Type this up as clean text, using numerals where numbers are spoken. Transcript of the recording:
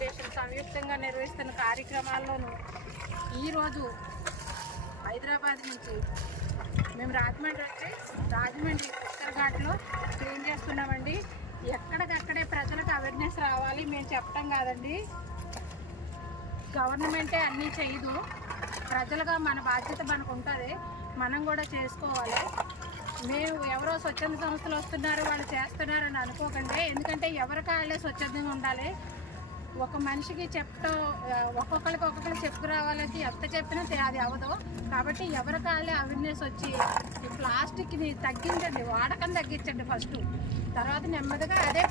Foundation సంయుక్తంగా నిర్వహిస్తున్న కార్యక్రమాల్లోనూ ఈరోజు హైదరాబాద్ నుంచి మేము రాజమండ్రి ఉత్తరఘాట్లో క్లీన్ చేస్తున్నామండి. ఎక్కడికక్కడే ప్రజలకు అవేర్నెస్ రావాలి. మేము చెప్పటం కాదండి, గవర్నమెంటే అన్నీ చేయదు. ప్రజలుగా మన బాధ్యత మనకు ఉంటుంది, మనం కూడా చేసుకోవాలి. మేము ఎవరో స్వచ్ఛంద సంస్థలు వస్తున్నారు వాళ్ళు చేస్తున్నారని అనుకోకండి. ఎందుకంటే ఎవరికి వాళ్ళే స్వచ్ఛందంగా ఉండాలి. ఒక మనిషికి చెప్పటం ఒక్కొక్కరికి చెప్పుకురావాలంటే ఎంత చెప్పినా అది అవ్వదు. కాబట్టి ఎవరికి వాళ్ళే అవేర్నెస్ వచ్చి ఈ ప్లాస్టిక్ని తగ్గించండి, వాడకం తగ్గించండి ఫస్ట్. తర్వాత నెమ్మదిగా అదే